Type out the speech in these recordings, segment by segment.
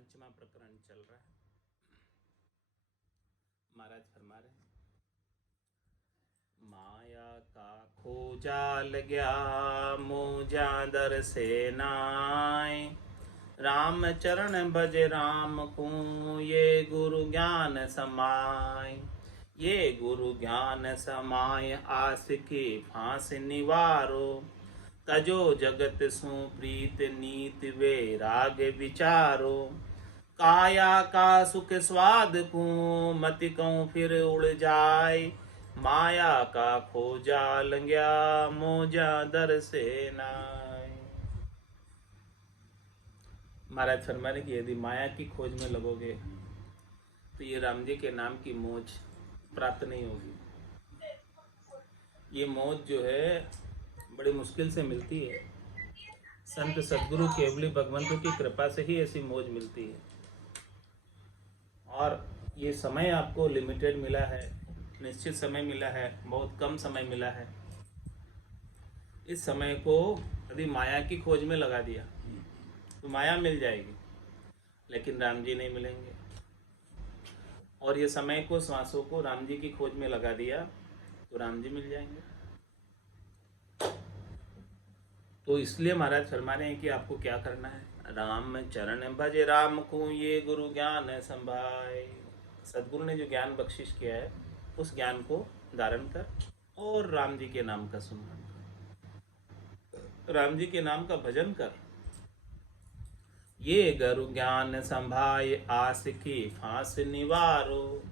पंचमा प्रकरण चल रहा है। महाराज फरमा रहे हैं, माया का खोजाल गया मोजा दर से नाय, राम चरण भज राम को ये गुरु ज्ञान समाय। ये गुरु ज्ञान समाय आस की फांस निवारो, तजो जगत सु प्रीत नीत वे राग विचारो। काया का सुख स्वाद को मति कहूँ फिर उड़ जाए, माया का खोजा लंग्या मोजा दर से नाय। महाराज फरमाने की यदि माया की खोज में लगोगे तो ये राम जी के नाम की मौज प्राप्त नहीं होगी। ये मौज जो है बड़ी मुश्किल से मिलती है। संत सद्गुरु केवली भगवंतों की कृपा से ही ऐसी मौज मिलती है। और ये समय आपको लिमिटेड मिला है, निश्चित समय मिला है, बहुत कम समय मिला है। इस समय को यदि माया की खोज में लगा दिया तो माया मिल जाएगी, लेकिन राम जी नहीं मिलेंगे। और ये समय को, श्वासों को राम जी की खोज में लगा दिया तो राम जी मिल जाएंगे। तो इसलिए महाराज फरमा रहे हैं कि आपको क्या करना है, राम चरण भज राम को ये गुरु ज्ञान संभाय। सदगुरु ने जो ज्ञान बख्शिश किया है उस ज्ञान को धारण कर और राम जी के नाम का सुमरन कर, राम जी के नाम का भजन कर। ये गुरु ज्ञान संभाय आस की फांस निवारो।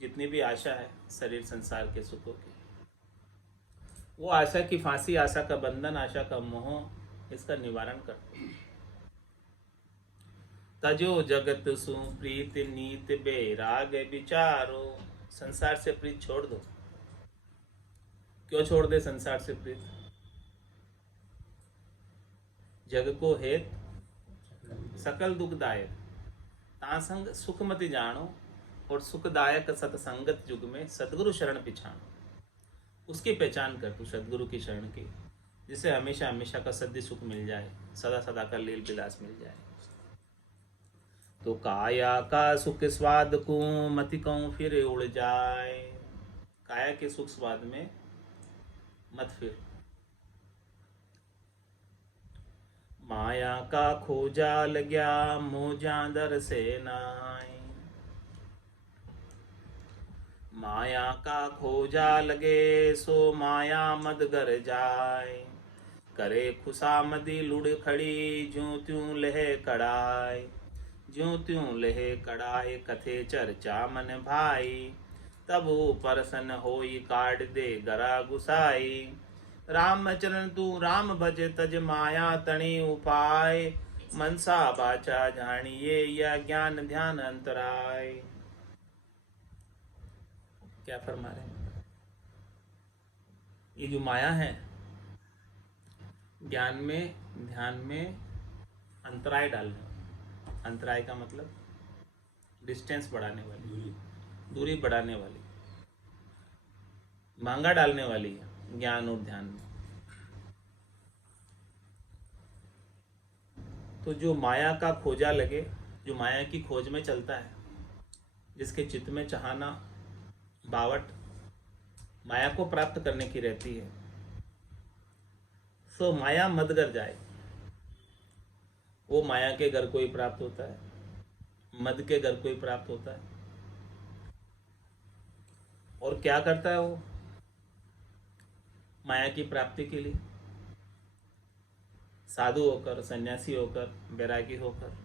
जितनी भी आशा है शरीर संसार के सुखों की, वो आशा की फांसी, आशा का बंधन, आशा का मोह, इसका निवारण कर। तजो जगत सु प्रीत नीत बेराग विचारो। संसार से प्रीत छोड़ दो। क्यों छोड़ दे संसार से प्रीत? जग को हेत सकल दुखदायक, तासंग सुख मति जानो, और सुखदायक सतसंगत युग में सदगुरु शरण पिछानो। उसकी पहचान कर तू सदगुरु की शरण की, जिसे हमेशा हमेशा का सद्य सुख मिल जाए, सदा सदा का लील विलास मिल जाए। तो काया का सुख स्वाद को मति कहूँ फिर उड़ जाए। काया के सुख स्वाद में मत फिर। माया का खोजा लग्या मोजा दर से नाय। माया का खोजा लगे सो माया मद गर जाए। करे खुशामदी लुढ़ खड़ी ज्यों त्यों लहे कड़ाई। ज्यों त्यों लहे कड़ाई कथे चर्चा मन भाई। तब परसन होई काट दे गरा गुसाई। राम चरण तू राम भज तज माया तणी उपाय। मनसा बाचा जानिए या ज्ञान ध्यान अंतराय। क्या फरमा रहे हैं? ये जो माया है, ज्ञान में ध्यान में अंतराय डालने, अंतराय का मतलब डिस्टेंस बढ़ाने वाली, दूरी बढ़ाने वाली, मांगा डालने वाली है ज्ञान और ध्यान में। तो जो माया का खोजा लगे, जो माया की खोज में चलता है, जिसके चित्त में चाहना, बावट माया को प्राप्त करने की रहती है, सो माया मदगर जाए। वो माया के घर को ही प्राप्त होता है, मद के घर को ही प्राप्त होता है। और क्या करता है वो माया की प्राप्ति के लिए? साधु होकर, सन्यासी होकर, बैरागी होकर,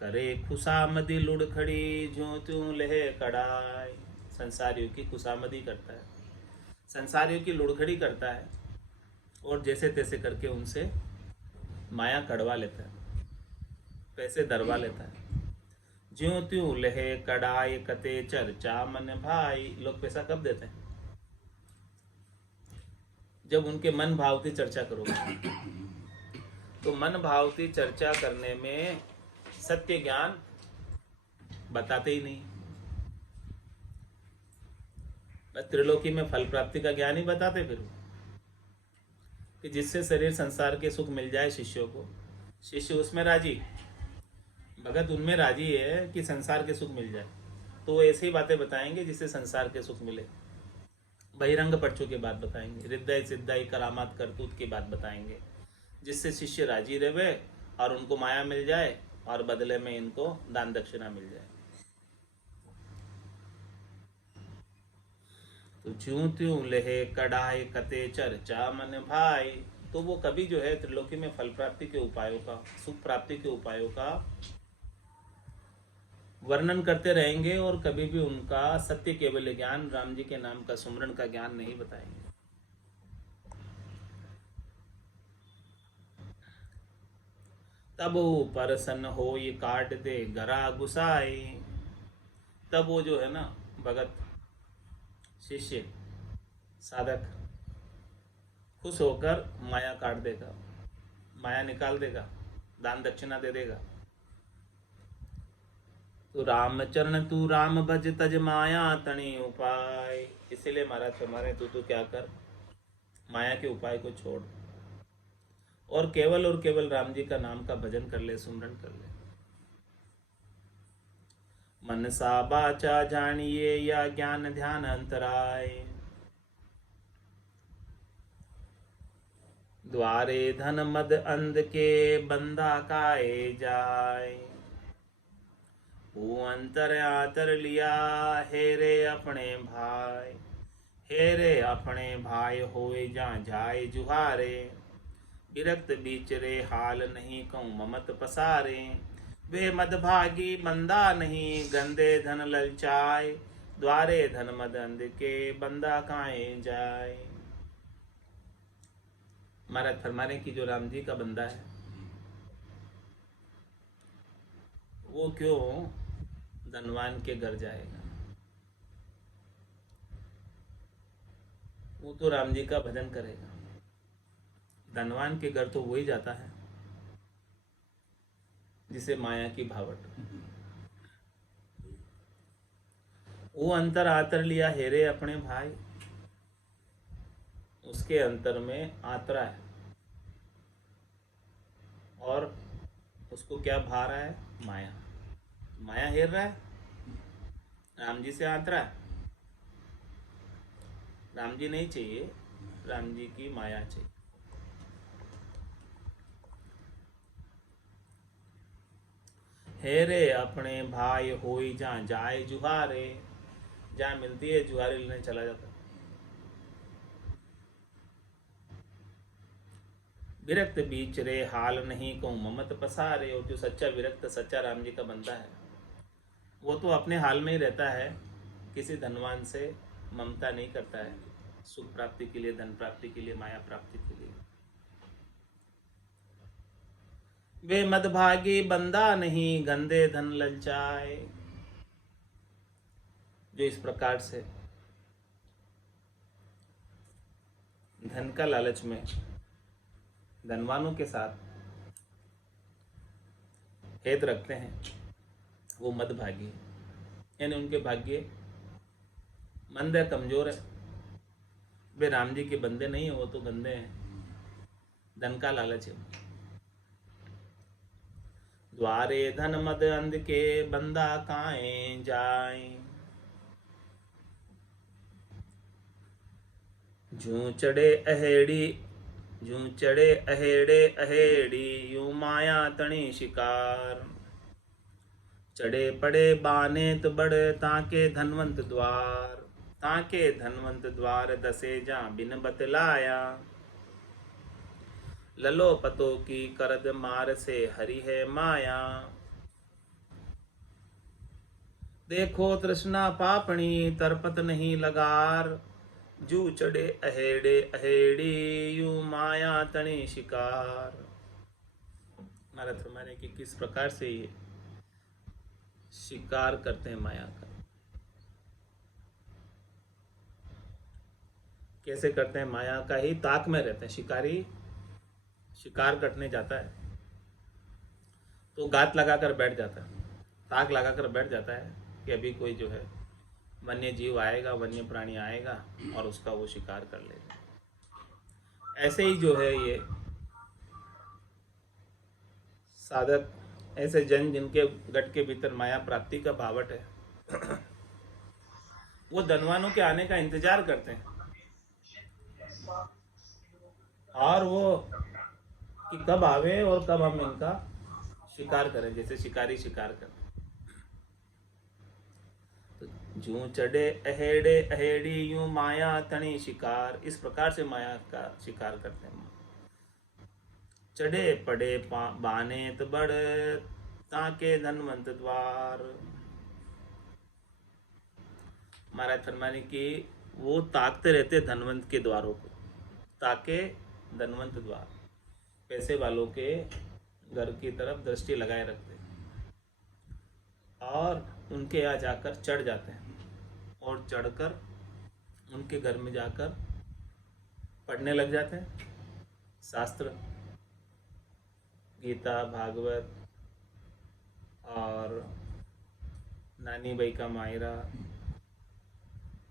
करे खुशामदी लुढ़ खड़ी ज्यों त्यों लहे कड़ाई। संसारियों की खुशामदी करता है, संसारियों की लुढ़खड़ी करता है, और जैसे तैसे करके उनसे माया कड़वा लेता है, पैसे दरवा लेता है। ज्यों त्यों लहे कड़ाई कते चर्चा मन भाई। लोग पैसा कब देते हैं? जब उनके मन भावती चर्चा करोगे। तो मन भावती चर्चा करने में सत्य ज्ञान बताते ही नहीं, बस त्रिलोकी में फल प्राप्ति का ज्ञान ही बताते फिर, कि जिससे शरीर संसार के सुख मिल जाए शिष्यों को, शिष्य उसमें राजी, भगत उनमें राजी है कि संसार के सुख मिल जाए, तो वो ऐसी बातें बताएंगे जिससे संसार के सुख मिले। बहिरंग पर्चों की बात बताएंगे, हृदय सिद्धाई करामात करतूत की बात बताएंगे, जिससे शिष्य राजी रहे और उनको माया मिल जाए और बदले में इनको दान दक्षिणा मिल जाए। तो ज्यों त्यों लेहे कढ़ाई कते चर्चा मन भाई। तो वो कभी जो है त्रिलोकी में फल प्राप्ति के उपायों का, सुख प्राप्ति के उपायों का वर्णन करते रहेंगे और कभी भी उनका सत्य केवल ज्ञान, राम जी के नाम का सुमरण का ज्ञान नहीं बताएंगे। तब वो परसन हो ये काट दे गरा गुसाई। तब वो जो है ना भगत, शिष्य, साधक खुश होकर माया काट देगा, माया निकाल देगा, दान दक्षिणा दे देगा। तो रामचरण तू राम भज तज माया तणी उपाय। इसीलिए महाराज फरमारे तू क्या कर, माया के उपाय को छोड़ और केवल राम जी का नाम का भजन कर ले, सुमरन कर ले। मनसा बाचा जानिए या ज्ञान ध्यान अंतराय। द्वारे धन मद अंध के बंदा काए जाय। वो अंतर आतर लिया हेरे अपने भाई। हेरे अपने भाई होए जा जाए जुहारे। विरक्त बीचरे हाल नहीं कहूँ ममत पसारे। वे मदभागी बंदा नहीं गंदे धन ललचाए। द्वारे धन मद अंध के बंदा काए जाए। महाराज फरमाने की जो राम जी का बंदा है वो क्यों धनवान के घर जाएगा, वो तो राम जी का भजन करेगा। धनवान के घर तो वही जाता है जिसे माया की भावट। वो अंतर आतर लिया हेरे अपने भाई। उसके अंतर में आतरा है और उसको क्या भा रहा है, माया। माया हेर रहा है, राम जी से आतरा है। राम जी नहीं चाहिए, राम जी की माया चाहिए। हेरे अपने भाई होई जहाँ जाए जुहारे। जहाँ मिलती है जुहारे लेने चला जाता। विरक्त बीच रे हाल नहीं कहूँ ममत पसारे। और जो सच्चा विरक्त, सच्चा राम जी का बंदा है वो तो अपने हाल में ही रहता है, किसी धनवान से ममता नहीं करता है, सुख प्राप्ति के लिए, धन प्राप्ति के लिए, माया प्राप्ति के लिए। वे मदभागी बंदा नहीं गंदे धन ललचाए। जो इस प्रकार से धन का लालच में धनवानों के साथ हेत रखते हैं वो मदभागी, यानी उनके भाग्य मंद है, कमजोर है। वे राम जी के बंदे नहीं है, वो तो गंदे हैं, धन का लालच है। द्वारे धन मद अंध के बंदा काए जाए। जूं चढ़े अहेड़ी, जूं चढ़े अहेड़े अहेड़ी यूं माया तणी शिकार। चढ़े पड़े बाने तो बड़े ताके धनवंत द्वार। ताके धनवंत द्वार दसे जा बिन बतलाया। ललो पतो की करद मार से हरि है माया। देखो तृष्णा पापणी तरपत नहीं लगार। जू चढ़े अहेड़े अहेड़ी यूं माया तणी शिकार। महाराज फरमाने की किस प्रकार से ये शिकार करते हैं माया का, कैसे करते हैं, माया का ही ताक में रहते हैं। शिकारी शिकार कटने जाता है तो गात लगाकर बैठ जाता है, ताक लगाकर बैठ जाता है कि अभी कोई जो है वन्य जीव आएगा, वन्य प्राणी आएगा और उसका वो शिकार कर लेगा। ऐसे ही जो है ये साधक ऐसे जन जिनके गट के भीतर माया प्राप्ति का भावट है वो धनवानों के आने का इंतजार करते हैं, और वो कि कब आवे और कब हम इनका शिकार करें, जैसे शिकारी शिकार करें। तो जूं चढ़े अहेड़े अहेड़ी यूं माया तणी शिकार, इस प्रकार से माया का शिकार करते हैं। चढ़े पड़े बानेत बड़ ताके धनवंत द्वार। महाराज फरमाने की वो ताकते रहते धनवंत के द्वारों को, ताके धनवंत द्वार, पैसे वालों के घर की तरफ दृष्टि लगाए रखते और उनके यहाँ जाकर चढ़ जाते हैं और चढ़कर उनके घर में जाकर पढ़ने लग जाते हैं शास्त्र, गीता, भागवत और नानी बाई का मायरा।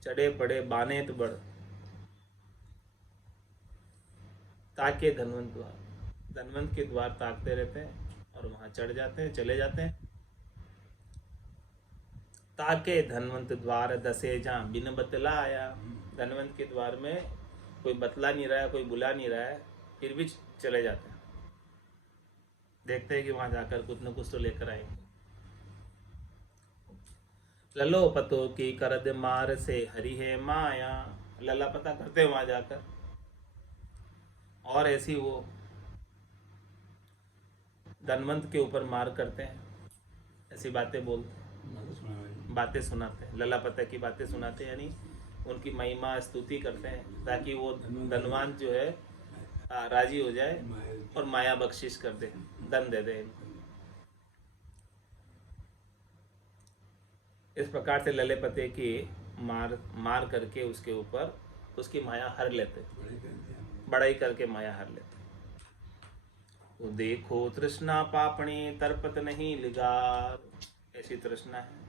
चढ़े पड़े बानेत बड़ ताके धनवंत द्वार, धनवंत के द्वार ताकते रहते हैं और वहां चढ़ जाते हैं, चले जाते हैं। ताके धनवंत द्वार दसे जहाँ बिन बतलाया, धनवंत के द्वार में कोई बतला नहीं रहा है, कोई बुला नहीं रहा है, फिर भी चले जाते हैं। देखते हैं कि वहां जाकर कुछ न कुछ तो लेकर आएंगे। ललो पतो की करद मार से हरि है माया, लला पता करते हैं वहां जाकर, और ऐसी वो धनवंत के ऊपर मार करते हैं, ऐसी बातें बोलते हैं, बातें सुनाते हैं, लला पता की बातें सुनाते हैं, यानी उनकी महिमा स्तुति करते हैं ताकि वो धनवान जो है राजी हो जाए और माया बख्शिश कर दे, धन दे दे। इस प्रकार से लले पते की मार करके उसके ऊपर उसकी माया हर लेते, बड़ाई करके माया हर लेते। तो देखो तृष्णा पापणी तर्पत नहीं लिगार, ऐसी तृष्णा है,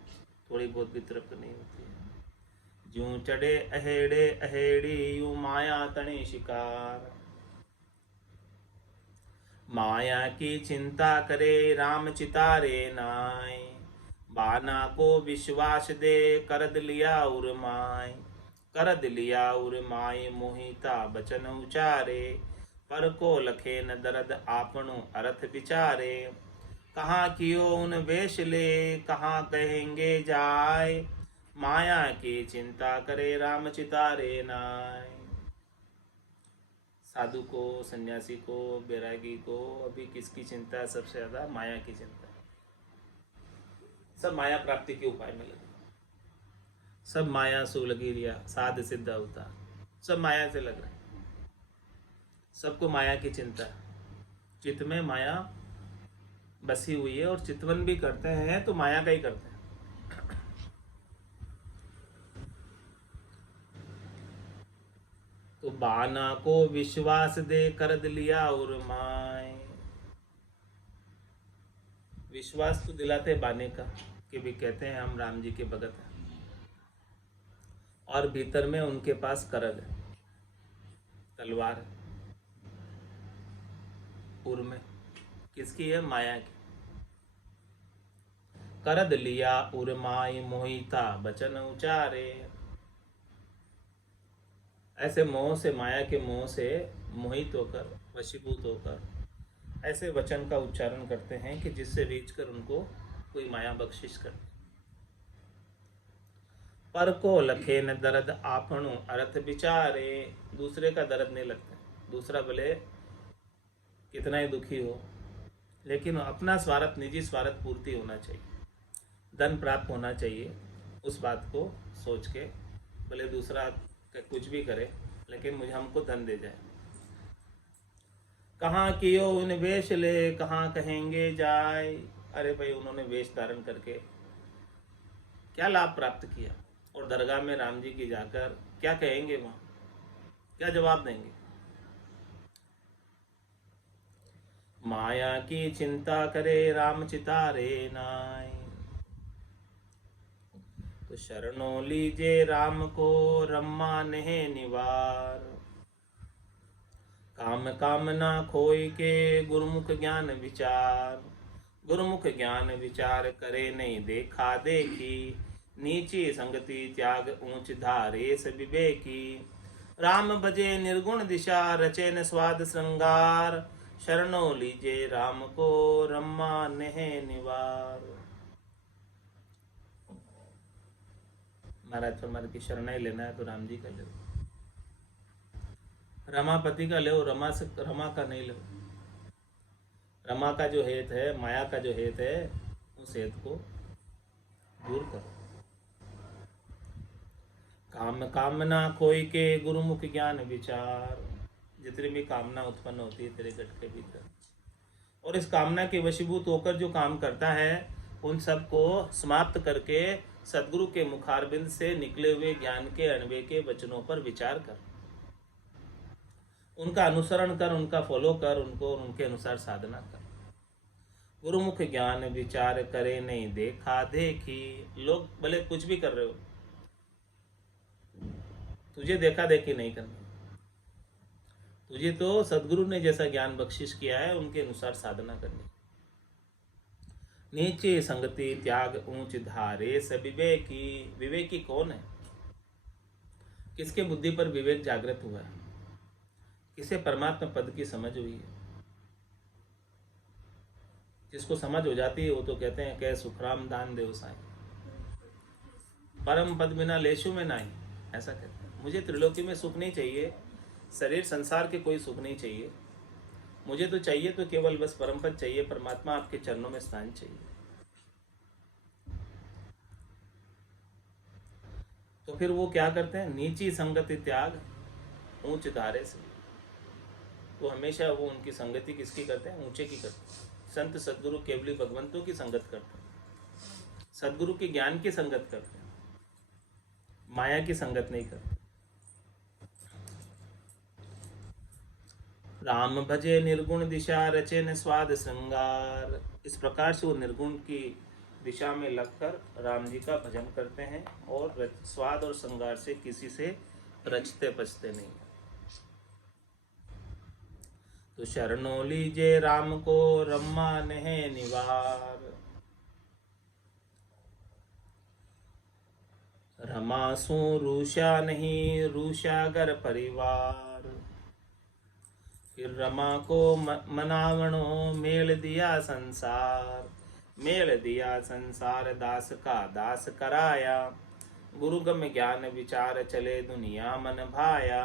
थोड़ी बहुत भी तृप्त नहीं होती है। जूं चढ़े अहेड़े अहेड़ी यूं माया तणे शिकार, माया की चिंता करे राम चितारे नाय, बाना को विश्वास दे करद लिया उर्माय, करद लिया उर्माय मोहिता बचन उचारे, पर को लखे न दर्द आपनो अर्थ विचारे, कहाँ कियो उन वेश ले कहाँ कहेंगे जाय, माया की चिंता करे राम चितारे नाय। साधु को, सन्यासी को, बैरागी को अभी किसकी चिंता है? सबसे ज्यादा माया की चिंता है। सब माया प्राप्ति के उपाय में लगे, सब माया सो लगी रिया साध सिद्ध होता, सब माया से लग रहे हैं, सबको माया की चिंता है, चित्त में माया बसी हुई है और चितवन भी करते हैं तो माया का ही करते हैं। तो बाना को विश्वास दे करद लिया उर्माय, विश्वास तो दिलाते बाने का कि भी कहते हैं हम राम जी के भगत हैं, और भीतर में उनके पास करद है, तलवार है, उर में किसकी है? माया की। करद लिया उर्माय मोहिता बचन उचारे, ऐसे मोह से, माया के मोह से मोहित होकर, वशीभूत होकर ऐसे वचन का उच्चारण करते हैं कि जिससे रीझकर उनको कोई माया बख्शिश कर। पर को लखे न दर्द आपणु अर्थ विचारे, दूसरे का दर्द नहीं लगता, दूसरा भले कितना ही दुखी हो, लेकिन अपना स्वार्थ, निजी स्वार्थ पूर्ति होना चाहिए, धन प्राप्त होना चाहिए, उस बात को सोच के भले दूसरा कुछ भी करे लेकिन मुझे हमको धन दे जाए। कहाँ कियो उन वेश ले कहाँ कहेंगे जाय, अरे भाई उन्होंने वेश धारण करके क्या लाभ प्राप्त किया, और दरगाह में राम जी की जाकर क्या कहेंगे, वहां क्या जवाब देंगे। माया की चिंता करे राम चितारे नाय, तो शरणों लीजे राम को रम्मा नेह निवार, काम कामना खोई के गुरुमुख ज्ञान विचार, गुरुमुख ज्ञान विचार करे नहीं देखा देखी, नीची संगति त्याग ऊंच धारे से विवेकी। राम भजे निर्गुण दिशा रचे न स्वाद श्रृंगार, शरणों लीजे राम को रमा नेह निवार। महाराज फरमाते की शरण ही लेना है तो राम जी का लो, रमापति का लो, रमा का नहीं लो। रमा का जो हेत है, माया का जो हेत है, उस हेत को दूर करो। काम कामना कोई के गुरुमुख ज्ञान विचार, जितनी भी कामना उत्पन्न होती है तेरे गट के भीतर, और इस कामना के वशीभूत होकर जो काम करता है, उन सब को समाप्त करके सदगुरु के मुखारबिंद से निकले हुए ज्ञान के अणवे के वचनों पर विचार कर, उनका अनुसरण कर, उनका फॉलो कर, उनको उनके अनुसार साधना कर। गुरुमुख ज्ञान विचार करे नहीं देखा देखी। लोग भले कुछ भी कर रहे हो, तुझे देखा देखी नहीं करनी, तुझे तो सदगुरु ने जैसा ज्ञान बख्शिश किया है उनके अनुसार साधना करनी। नीचे संगति त्याग ऊंच धारे से विवेकी। विवेकी कौन है? किसके बुद्धि पर विवेक जागृत हुआ है, किसे परमात्मा पद की समझ हुई है। जिसको समझ हो जाती है वो तो कहते हैं कह सुखराम दान देव साईं, परम पद बिना लेशु में नहीं, ऐसा कहते हैं। मुझे त्रिलोकी में सुख नहीं चाहिए, शरीर संसार के कोई सुख नहीं चाहिए, मुझे तो चाहिए तो केवल बस परम पद चाहिए, परमात्मा आपके चरणों में स्थान चाहिए। तो फिर वो क्या करते हैं? नीची संगति त्याग ऊंच धारे से। तो हमेशा वो उनकी संगति किसकी करते हैं? ऊंचे की करते हैं। संत सदगुरु केवली भगवंतों की संगत करते हैं, सदगुरु के ज्ञान की संगत करते हैं, माया की संगत नहीं करते। राम भजे निर्गुण दिशा रचे न स्वाद श्रृंगार। इस प्रकार से वो निर्गुण की दिशा में लगकर राम जी का भजन करते हैं और स्वाद और श्रृंगार से किसी से रचते पचते नहीं। तो शरणों लीजे राम को रमा नेह निवार। रमा सु रूषा नहीं रूषा घर परिवार। फिर रमा को मनावणो मेल दिया संसार। मेल दिया संसार दास का दास कराया। गुरुगम ज्ञान विचार चले दुनिया मन भाया।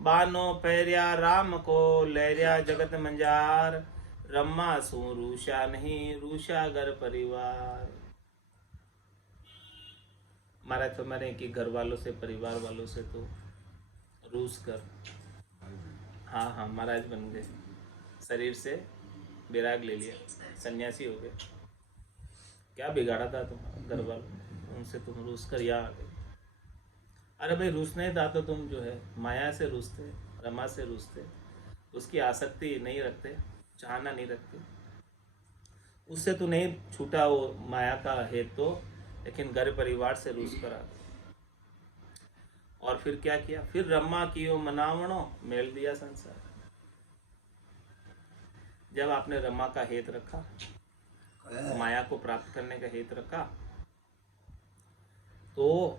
बानो पैरिया राम को लहरिया जगत मंजार। रमा सु रूषा नहीं रूषा घर परिवार। महाराज फरमाने कि घर वालों से परिवार वालों से तो रूस कर, हाँ हाँ महाराज बन गए, शरीर से विराग ले लिया, सन्यासी हो गए। क्या बिगाड़ा था तुम घर वालों, उनसे तुम रूस कर यहाँ आ गए। अरे भाई रूसने था तो तुम जो है माया से रूसते, रमा से रूसते, उसकी आसक्ति नहीं रखते, चाहना नहीं रखते, उससे तो नहीं छूटा वो माया का हेतु तो, लेकिन घर परिवार से रूस कर आ गए। और फिर क्या किया? फिर रमा कियो मनावणो मेल दिया संसार। जब आपने रमा का हेत रखा, माया को प्राप्त करने का हेत रखा, तो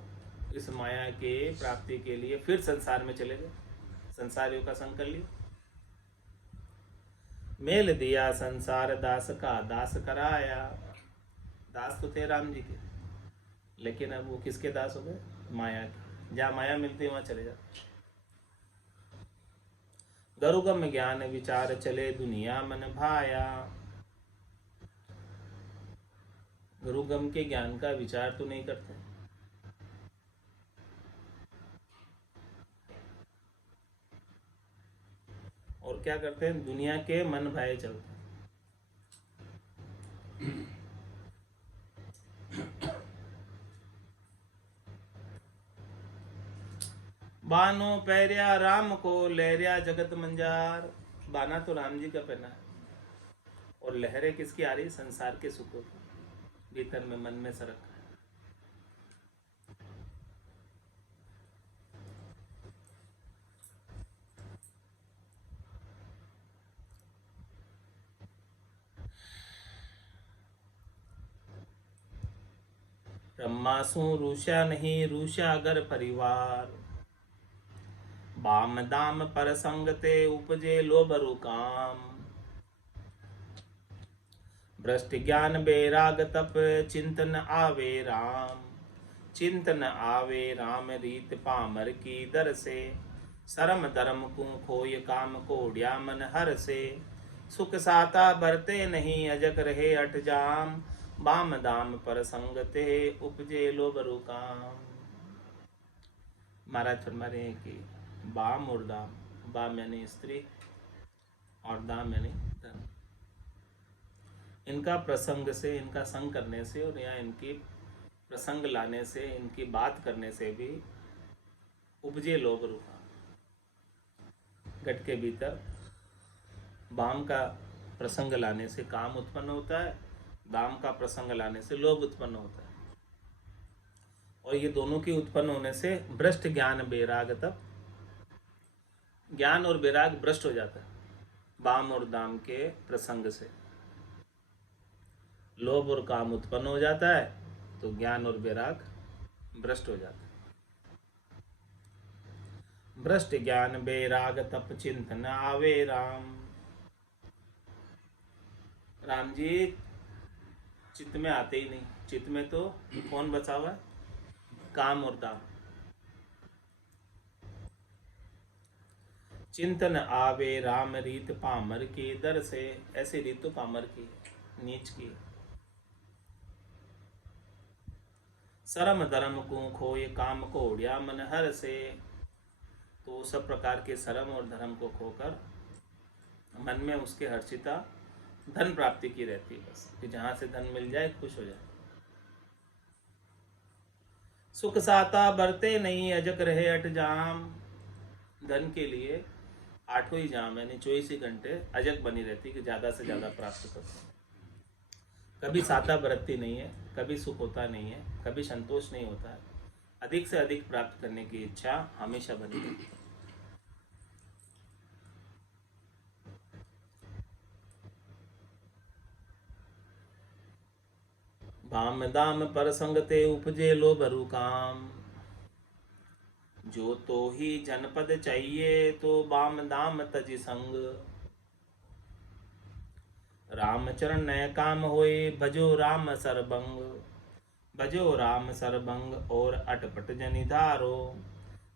इस माया के प्राप्ति के लिए फिर संसार में चले गए, संसारियों का संग कर लिया। मेल दिया संसार दास का दास कराया। दास तो थे राम जी के, लेकिन अब वो किसके दास हो गए? माया के। जहाँ माया मिलती है वहाँ चले जाते। गरुगम ज्ञान विचार चले दुनिया मन भाया। गुरुगम के ज्ञान का विचार तो नहीं करते, और क्या करते हैं? दुनिया के मन भाए चलते हैं। बानो पैरिया राम को लहरिया जगत मंजार। बाना तो राम जी का पहना है, और लहरें किसकी आ रही? संसार के सुखों की, भीतर में मन में सरक है। ब्रह्मासु रूषा नहीं रूषा अगर परिवार। बाम दाम पर संगते उपजे लोभरु काम। भ्रष्ट ज्ञान बेराग तप चिंतन आवे राम। चिंतन आवे राम रीत पामर की दर से। शरम धर्म को खोय काम कोड्या मन हर से। सुख साता बरते नहीं अजक रहे अट जाम। बाम दाम पर संगते उपजे लोभरु काम। महाराज फरमा रहे हैं कि बाम और दाम, बाम यानी स्त्री और दाम यानी धन, इनका प्रसंग से, इनका संग करने से और यहाँ इनकी प्रसंग लाने से, इनकी बात करने से भी उपजे लोभरु काम। घट के भीतर बाम का प्रसंग लाने से काम उत्पन्न होता है, दाम का प्रसंग लाने से लोभ उत्पन्न होता है। और ये दोनों की उत्पन्न होने से भ्रष्ट ज्ञान बेराग तप, ज्ञान और बेराग भ्रष्ट हो जाता है बाम और दाम के प्रसंग से। लोभ और काम उत्पन्न हो जाता है तो ज्ञान और बेराग भ्रष्ट हो जाता है। भ्रष्ट ज्ञान बेराग तप चिंतन आवे राम। राम जी चित्त में आते ही नहीं। चित्त में तो कौन बचा हुआ है? काम और दाम। चिंतन आवे राम रीत पामर की दर से। ऐसी रीत तो पामर की, नीच की। शरम धर्म को खोए काम को उड़िया मन हर से। तो सब प्रकार के शरम और धर्म को खोकर मन में उसके हर्षिता धन प्राप्ति की रहती है, बस कि जहां से धन मिल जाए खुश हो जाए। सुख साता बरते नहीं अजक रहे अट जाम। धन के लिए आठों ही जाम यानी 24 ही घंटे अजक बनी रहती कि ज्यादा से ज्यादा प्राप्त करो। कभी साता बरतती नहीं है, कभी सुख होता नहीं है, कभी संतोष नहीं होता है। अधिक से अधिक प्राप्त करने की इच्छा हमेशा बनी रहती है। बाम दाम पर संगते उपजे लोभरु काम। जो तो ही जनपद चाहिए तो बाम दाम तज संग। राम चरण नय काम होए भजो राम सरबंग। भजो राम सरबंग और अटपट जनि धारो।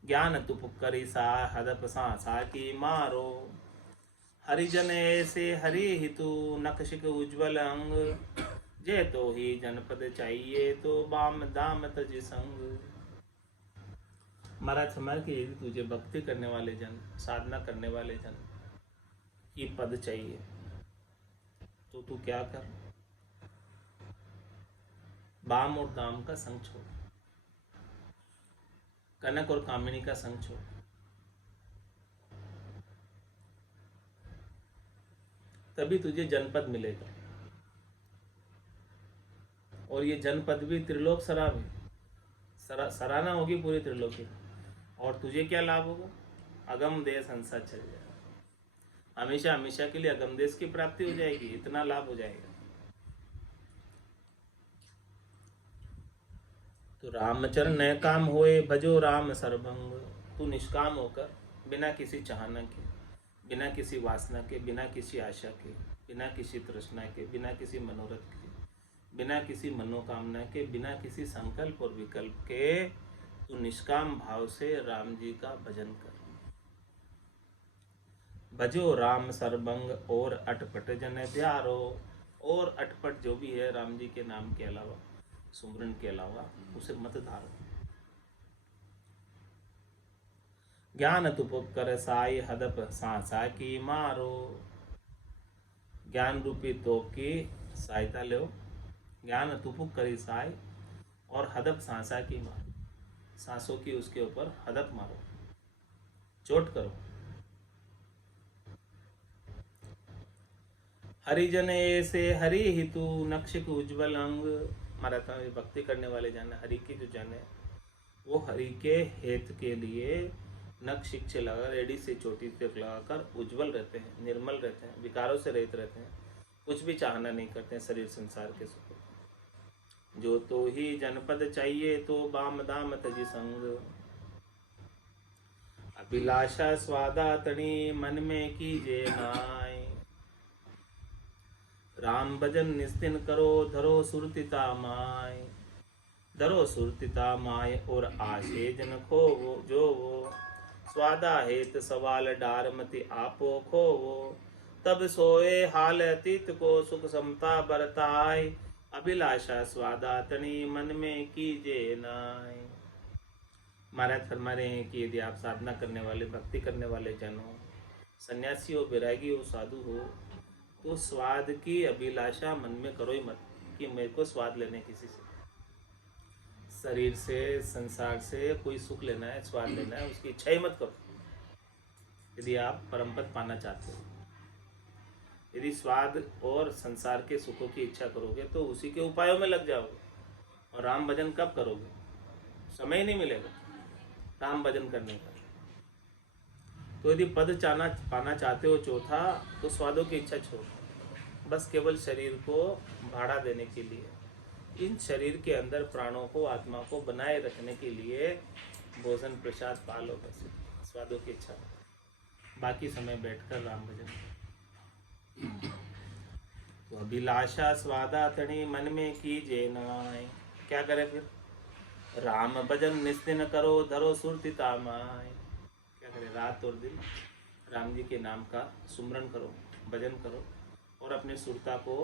ज्ञान तुप करी सा हदप सा की मारो। हरिजन ऐसे हरि हितु नक्शिक उज्ज्वल अंग। जे तो ही जनपद चाहिए तो बाम दाम तज संग। महाराज समझ कि यदि तुझे भक्ति करने वाले जन, साधना करने वाले जन ये पद चाहिए तो तू क्या कर, बाम और दाम का संग छोड़, कनक और कामिनी का संग छोड़। तभी तुझे जनपद मिलेगा। और ये जनपद भी त्रिलोक सराब है, सराहना होगी पूरी त्रिलोक की। और तुझे क्या लाभ होगा? अगम देश हंसा चल जाएगा, हमेशा हमेशा के लिए अगम देश की प्राप्ति हो जाएगी। इतना लाभ हो जाएगा। तो रामचरण नय काम होए भजो राम सरभंग। तू निष्काम होकर बिना किसी चाहना के, बिना किसी वासना के, बिना किसी आशा के, बिना किसी तृष्णा के, बिना किसी मनोरथ के, बिना किसी मनोकामना के, बिना किसी संकल्प और विकल्प के तू निष्काम भाव से राम जी का भजन कर। भजो राम सरबंग और अटपट जन ध्यारो। और अटपट जो भी है राम जी के नाम के अलावा, सुमरन के अलावा, उसे मत धारो। ज्ञान तुप कर साई हदप सांसा की मारो। ज्ञान रूपी तोप की सहायता लो। ज्ञान तुपुक करी साई और हदप सांसा की मारो। सांसों की उसके ऊपर हदप मारो, चोट करो। हरिजन ऐसे हरि हितु नक्षिक उज्ज्वल अंग। मराठा में भक्ति करने वाले जन, हरि के जो जन है वो हरि के हित के लिए नक्षिक से लगा, रेडी से चोटी तक लगाकर उज्जवल रहते हैं, निर्मल रहते हैं, विकारों से रहित रहते हैं, कुछ भी चाहना नहीं करते हैं शरीर संसार के सुख। जो तो ही जनपद चाहिए तो बाम दाम तज संग। अभिलाषा स्वादा तणी मन में कीजे नाय। राम भजन निस्तिन करो धरो सुरतिता माय। धरो सुरतिता माय और आशे जन खो वो जो वो। स्वादा हेत सवाल डार मति आपो खो वो। तब सोए हाल अतीत को सुख समता बरताय। अभिलाषा स्वादा तनी मन में कीजे नाय। महाराज फरमा रहे हैं कि यदि आप साधना करने वाले, भक्ति करने वाले जन हो, सन्यासी हो, बैरागी हो, साधु हो, तो स्वाद की अभिलाषा मन में करो ही मत कि मेरे को स्वाद लेने किसी से, शरीर से, संसार से कोई सुख लेना है, स्वाद लेना है, उसकी इच्छा ही मत करो। यदि आप परम पद पाना चाहते हो, यदि स्वाद और संसार के सुखों की इच्छा करोगे तो उसी के उपायों में लग जाओगे। और राम भजन कब करोगे? समय ही नहीं मिलेगा राम भजन करने का। तो यदि पद पाना चाहते हो चौथा, तो स्वादों की इच्छा छोड़ो, बस केवल शरीर को भाड़ा देने के लिए, इन शरीर के अंदर प्राणों को, आत्मा को बनाए रखने के लिए भोजन प्रसाद पालो, बस स्वादों की इच्छा, बाकी समय बैठकर राम भजन। तो अभिलाषा स्वादा तणी मन में कीजे नाय। क्या करे फिर? राम भजन निस्दिन करो धरो सुरतिता माय। क्या करे? रात और दिन राम जी के नाम का सुमरन करो, भजन करो, और अपने सुरता को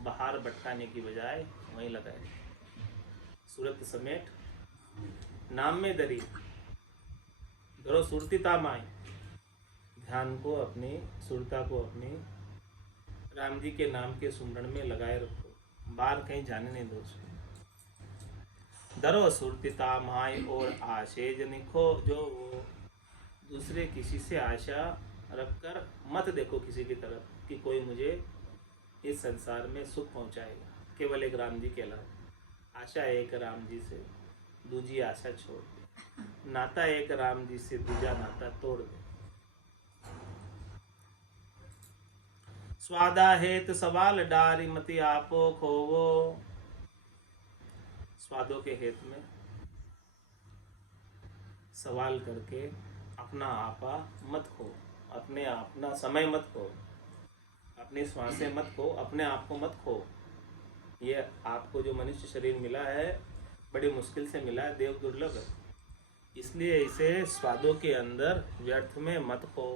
बाहर भटकाने की बजाय वहीं लगाए। सूरत समेट नाम में दरी, धरो सुरतिता माय। ध्यान को, अपनी सुरता को अपनी राम जी के नाम के सुमरण में लगाए रखो, बाहर कहीं जाने नहीं दो उसको। धरो सुरतिता माय और आशे जनिखो जो वो। दूसरे किसी से आशा रखकर मत देखो किसी की तरफ कि कोई मुझे इस संसार में सुख पहुंचाएगा, केवल एक राम जी के अलावा। आशा एक राम जी से, दूजी आशा छोड़ दे। नाता एक राम जी से, दूजा नाता तोड़ दे। स्वादा हेत सवाल डारी मति आपो खोवो। स्वादों के हेत में सवाल करके अपना आपा मत खो, अपना समय मत खो, अपनी श्वासें मत खो, अपने आप को मत खो। ये आपको जो मनुष्य शरीर मिला है बड़ी मुश्किल से मिला है, देव दुर्लभ है, इसलिए इसे स्वादों के अंदर व्यर्थ में मत खो।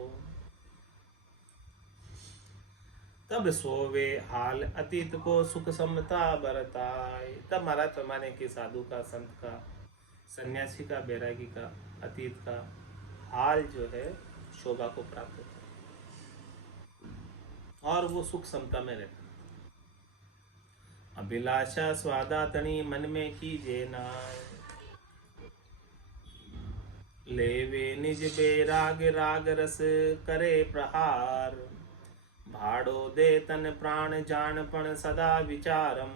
तब सोवे हाल अतीत को सुख समता बरताए। तब महाराज फरमाने के साधु का, संत का, सन्यासी का, बैरागी का, अतीत का हाल जो है शोभा को प्राप्त होता है और वो सुख समता में रहता है। अभिलाषा स्वादा तणी मन में कीजे नाय। लेवे निज बेराग राग रस करे प्रहार। भाड़ो दे तन प्राण जानपण सदा विचारम।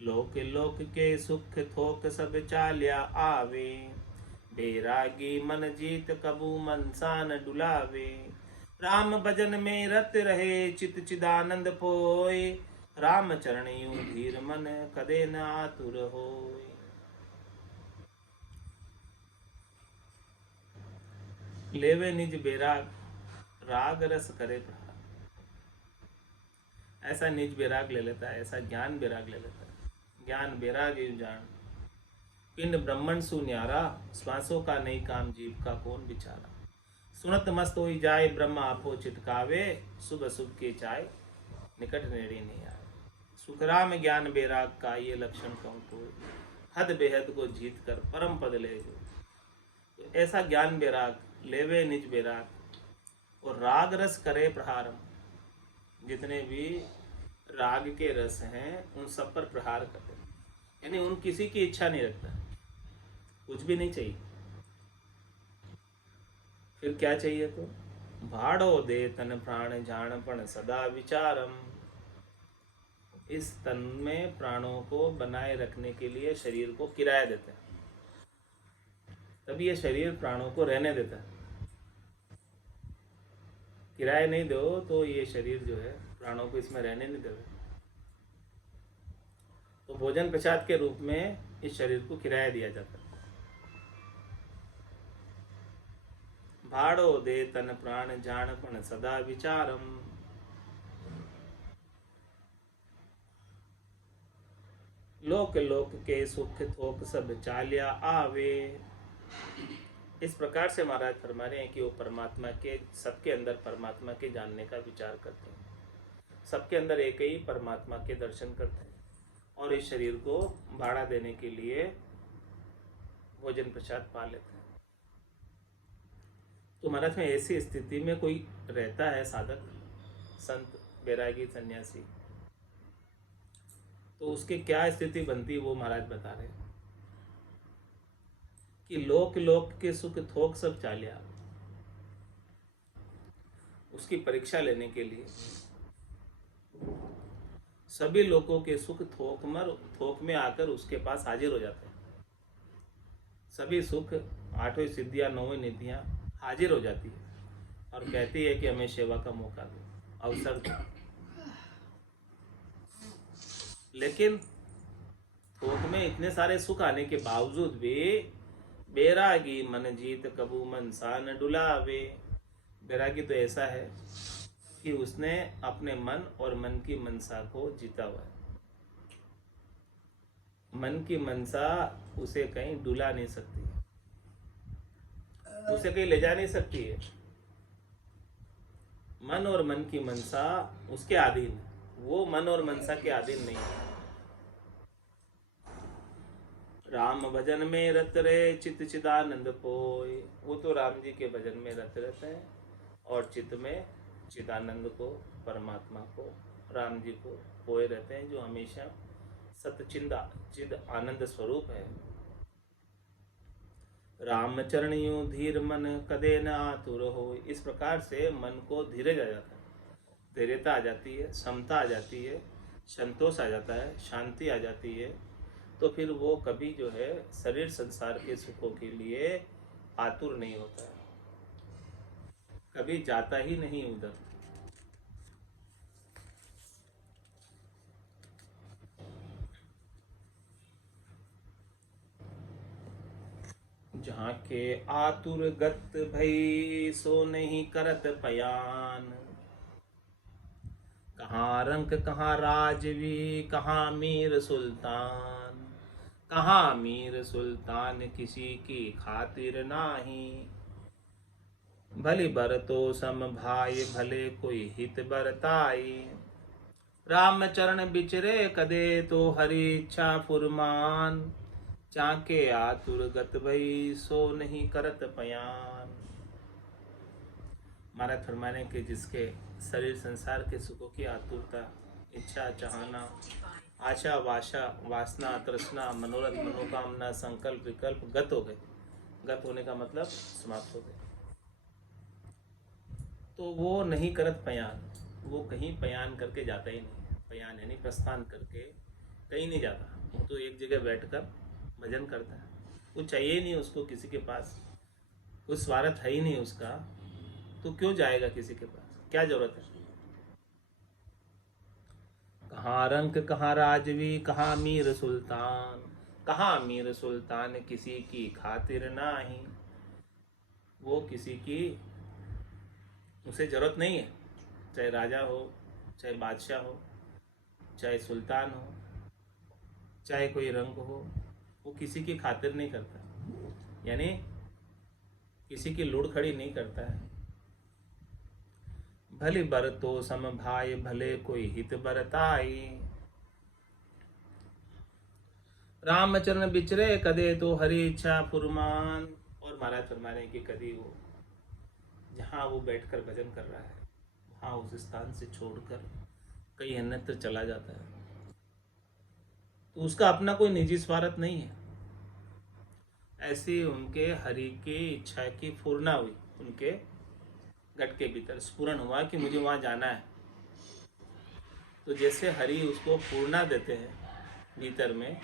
लोक लोक के सुख थोक सब चाल्या आवे। बेरागी मन जीत कबू मनसा न डुलावे। राम भजन में रत रहे चित चिदानंद पोय। राम चरण यूं धीर मन कदे न आतुर होय। लेवे निज बेराग राग रस करे प्रहार। ऐसा निज बेराग ले लेता है, ऐसा ज्ञान बेराग ले लेता है। ज्ञान बेराग यूं जान पिंड ब्रह्मण सु न्यारा। श्वासों का नहीं काम जीव का कौन बिचारा। सुनत मस्त होई जाए ब्रह्म आपो चितकावे। शुभ शुभ के चाय निकट नेड़ी नहीं आए। सुखराम ज्ञान बेराग का ये लक्षण कहूँ तो हद बेहद को जीत कर परम पद ले जो। तो ऐसा ज्ञान बेराग लेवे निज बेराग और राग रस करे प्रहारम। जितने भी राग के रस हैं उन सब पर प्रहार करते, यानी उन किसी की इच्छा नहीं रखता, कुछ भी नहीं चाहिए। फिर क्या चाहिए? तो भाड़ो दे तन प्राण जानपण सदा विचारम। इस तन में प्राणों को बनाए रखने के लिए शरीर को किराया देते हैं, तभी ये शरीर प्राणों को रहने देता है। किराया नहीं दो तो ये शरीर जो है प्राणों को इसमें रहने नहीं देगा। तो तो भोजन प्रसाद के रूप में इस शरीर को किराया दिया जाता है। भाड़ो दे तन प्राण जाणपण सदा विचारम। लोक लोक के सुख थोक सब चालिया आवे। इस प्रकार से महाराज फरमा रहे हैं कि वो परमात्मा के, सबके अंदर परमात्मा के जानने का विचार करते हैं, सबके अंदर एक ही परमात्मा के दर्शन करते हैं, और इस शरीर को भाड़ा देने के लिए भोजन प्रसाद पा लेते हैं। तो महाराज में ऐसी स्थिति में कोई रहता है साधक, संत, बैरागी, सन्यासी, तो उसकी क्या स्थिति बनती वो महाराज बता रहे हैं कि लोक लोक के सुख थोक सब चालिया। उसकी परीक्षा लेने के लिए सभी लोगों के सुख थोक में आकर उसके पास हाजिर हो जाते हैं। सभी सुख, आठों सिद्धियां, नौवीं निधियां हाजिर हो जाती है और कहती है कि हमें सेवा का मौका दो, अवसर दो। लेकिन थोक में इतने सारे सुख आने के बावजूद भी बैरागी मन जीत कबू मनसा न डुलावे। बैरागी तो ऐसा है कि उसने अपने मन और मन की मनसा को जीता हुआ है। मन की मनसा उसे कहीं डुला नहीं सकती, उसे कहीं ले जा नहीं सकती है। मन और मन की मनसा उसके अधीन है, वो मन और मनसा के अधीन नहीं है। राम भजन में रत रहे चित चिदानंद पोय। वो तो राम जी के भजन में रत रहते हैं और चित्त में चिदानंद को, परमात्मा को, राम जी को पोए रहते हैं, जो हमेशा चिद आनंद स्वरूप है। राम चरण यूं धीर मन कदे न आतुर हो। इस प्रकार से मन को धीरज आ जाता है, धैर्यता आ जाती है, समता आ जाती है, संतोष आ जाता है, शांति आ जाती है। तो फिर वो कभी जो है शरीर संसार के सुखों के लिए आतुर नहीं होता है, कभी जाता ही नहीं उधर। जहाँ के आतुर गत भई सो नहीं करत पयान। कहाँ रंक कहाँ राजवी कहाँ मीर सुल्तान। कहाँ मीर सुल्तान किसी की खातिर नाही। भली बरतो सम भाई भले कोई हित बरताई। राम चरण बिचरे कदे तो हरि इच्छा फुरमान। चाके आतुर गत भई सो नहीं करत पयान। महाराज फरमाने के जिसके शरीर संसार के सुखों की आतुरता, इच्छा, चाहना, आशा, वासना, तृष्णा, मनोरथ, मनोकामना, संकल्प, विकल्प गत हो गए। गत होने का मतलब समाप्त हो गए। तो वो नहीं करत पयान, वो कहीं पयान करके जाता ही नहीं। पयान यानी प्रस्थान करके कहीं नहीं जाता, वो तो एक जगह बैठकर भजन करता है। कुछ चाहिए ही नहीं उसको किसी के पास, कुछ स्वार्थ है ही नहीं उसका, तो क्यों जाएगा किसी के पास, क्या जरूरत है। कहाँ रंक कहाँ राजवी कहाँ मीर सुल्तान। कहाँ मीर सुल्तान किसी की खातिर नाही। वो किसी की उसे जरूरत नहीं है, चाहे राजा हो, चाहे बादशाह हो, चाहे सुल्तान हो, चाहे कोई रंग हो, वो किसी की खातिर नहीं करता, यानी किसी की लुढ़ खड़ी नहीं करता है। भली बरतो सम भाई भले कोई हित बरताई। रामचरण बिचरे कदे तो हरि इच्छा फुरमान। और महाराज फरमा रहे हैं कि कभी वो जहाँ वो बैठकर भजन कर रहा है वहाँ उस स्थान से छोड़कर कहीं अन्यत्र चला जाता है, तो उसका अपना कोई निजी स्वार्थ नहीं है। ऐसी उनके हरि की इच्छा की पूर्णा हुई, उनके गट के भीतर स्फुरन हुआ कि मुझे वहाँ जाना है। तो जैसे हरि उसको पूर्णा देते हैं भीतर में,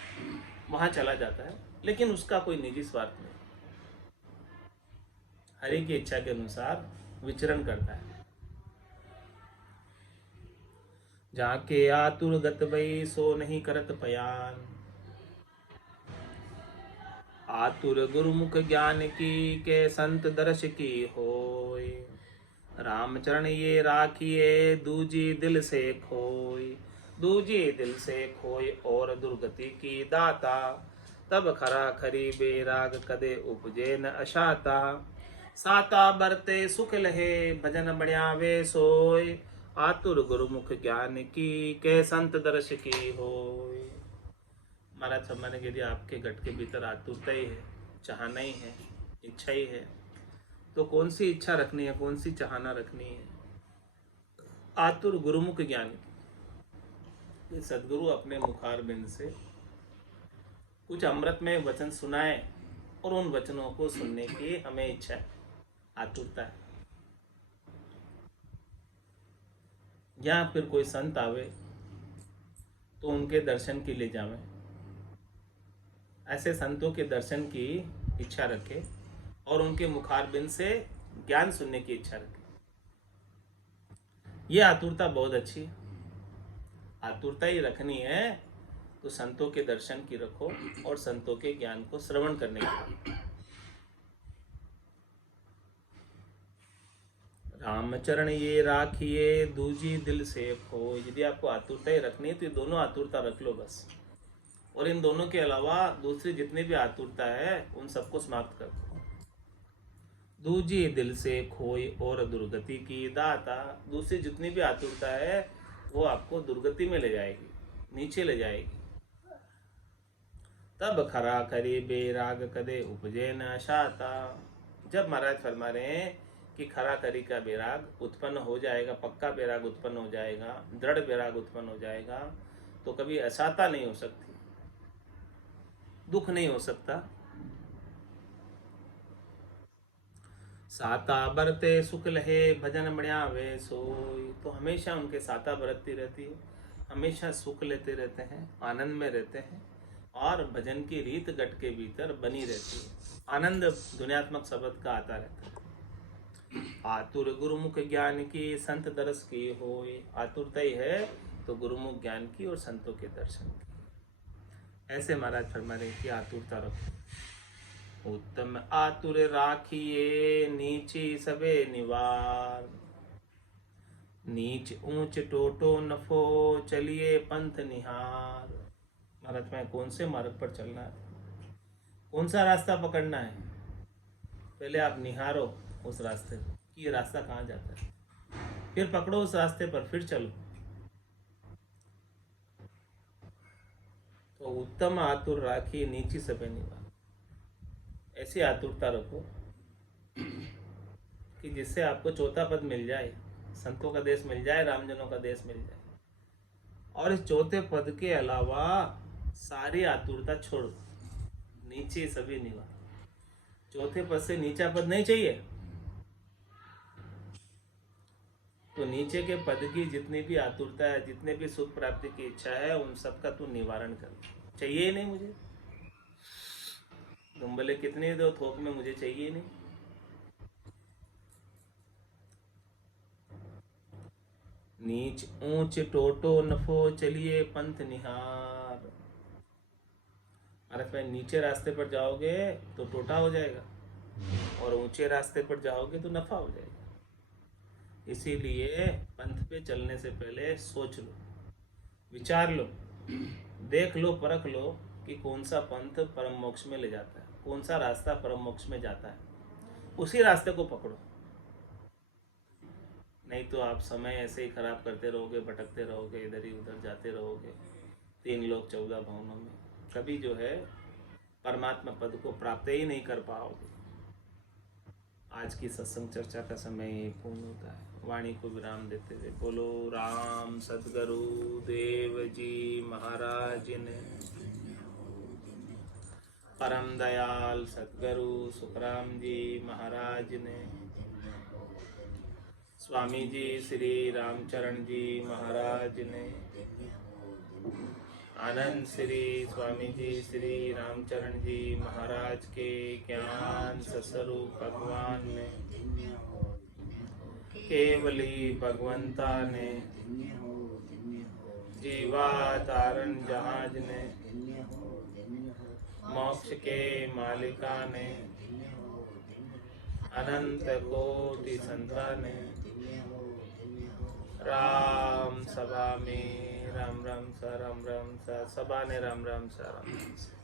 वहाँ चला जाता है, लेकिन उसका कोई निजी स्वार्थ नहीं, हरि की इच्छा के अनुसार विचरण करता है। जाके आतुर गत भई सो नहीं करत पयान। आतुर गुरुमुख ज्ञान की के संत दर्श की होय। रामचरण ये राखिए दूजी दिल से खोय। दूजी दिल से खोय और दुर्गति की दाता। तब खरा खरी बेराग कदे उपजे न अशाता। साता बरते सुख लहे भजन बढ़ियावे सोय। आतुर गुरुमुख ज्ञान की के संत दर्श की होय। महाराज सम्मान के लिए आपके गट के भीतर आतुरता ही है, चाहना ही है, इच्छा ही है, तो कौन सी इच्छा रखनी है, कौन सी चाहना रखनी है? आतुर गुरुमुख ज्ञान की। सदगुरु अपने मुखारबिंद से कुछ अमृत में वचन सुनाए और उन वचनों को सुनने की हमें इच्छा है, आतुरता है। या फिर कोई संत आवे तो उनके दर्शन के लिए जावे, ऐसे संतों के दर्शन की इच्छा रखे और उनके मुखारबिंद से ज्ञान सुनने की इच्छा रखे। ये आतुरता बहुत अच्छी है। आतुरता ही रखनी है तो संतों के दर्शन की रखो और संतों के ज्ञान को श्रवण करने की। रामचरण ये राखिए दूजी दिल से खो। यदि आपको आतुरता ही रखनी है तो ये दोनों आतुरता रख लो बस, और इन दोनों के अलावा दूसरी जितनी भी आतुरता है उन सबको समाप्त कर दो। दूजी दिल से खोई और दुर्गति की दाता। दूसरी जितनी भी आतुरता है वो आपको दुर्गति में ले जाएगी, नीचे ले जाएगी। तब खरा खरी बेराग कदे उपजे न शाता। जब महाराज फरमा रहे हैं कि खरा खरी का बेराग उत्पन्न हो जाएगा, पक्का बेराग उत्पन्न हो जाएगा, दृढ़ बेराग उत्पन्न हो जाएगा, तो कभी अशाता नहीं हो सकती, दुख नहीं हो सकता। साता बरते सुख लहे भजन बढ़ियावे सोई। तो हमेशा उनके साता बरतती रहती है, हमेशा सुख लेते रहते हैं, आनंद में रहते हैं और भजन की रीत गट के भीतर बनी रहती है। आनंद दुनियात्मक शब्द का आता रहता है। आतुर गुरुमुख ज्ञान की संत दरस की होय। आतुरता ही है तो गुरुमुख ज्ञान की और संतों के दर्शन की। ऐसे महाराज फरमा रहे कि आतुरता रखो। उत्तम आतुर राखिए नीची सबे निवार। नीच ऊंच टोटो नफो चलिए पंथ निहार। महाराज में कौन से मार्ग पर चलना है, कौन सा रास्ता पकड़ना है, पहले आप निहारो उस रास्ते को कि ये रास्ता कहाँ जाता है, फिर पकड़ो उस रास्ते पर, फिर चलो। तो उत्तम आतुर राखिए नीची सबे निवार। ऐसी आतुरता रखो कि जिससे आपको चौथा पद मिल जाए, संतों का देश मिल जाए, रामजनों का देश मिल जाए। और इस चौथे पद के अलावा सारी आतुरता छोड़, नीचे सभी निवार। चौथे पद से नीचा पद नहीं चाहिए, तो नीचे के पद की जितनी भी आतुरता है, जितने भी सुख प्राप्ति की इच्छा है, उन सबका तू निवारण कर। चाहिए ही नहीं मुझे, तुम बोले कितने दो थोक में, मुझे चाहिए नहीं। नीच ऊंच टोटो नफो चलिए पंथ निहार। अरे नीचे रास्ते पर जाओगे तो टोटा हो जाएगा और ऊंचे रास्ते पर जाओगे तो नफा हो जाएगा। इसीलिए पंथ पे चलने से पहले सोच लो, विचार लो, देख लो, परख लो कि कौन सा पंथ परम मोक्ष में ले जाता है, कौन सा रास्ता परम मोक्ष में जाता है, उसी रास्ते को पकड़ो। नहीं तो आप समय ऐसे ही खराब करते रहोगे, भटकते रहोगे, इधर ही उधर जाते रहोगे, 3 लोक 14 भवनों में, कभी जो है परमात्मा पद को प्राप्त ही नहीं कर पाओगे। आज की सत्संग चर्चा का समय पूर्ण होता है। वाणी को विराम देते हुए बोलो राम सद्गुरु देव जी महाराज ने, परम दयाल सद्गुरु सुखराम जी महाराज ने, स्वामी जी श्री रामचरण जी महाराज ने, आनंद श्री स्वामी जी श्री रामचरण जी महाराज के ज्ञान स्वरूप भगवान ने, केवली भगवंता ने, जीवा तारण जहाज ने, धन्य हो धन्य हो। मोक्ष के मालिका ने, धन्य हो धन्य हो। अनंत कोटि संताने, धन्य हो धन्य हो। राम सभा में राम राम सा राम राम सा, सभा ने राम राम सा राम राम सा।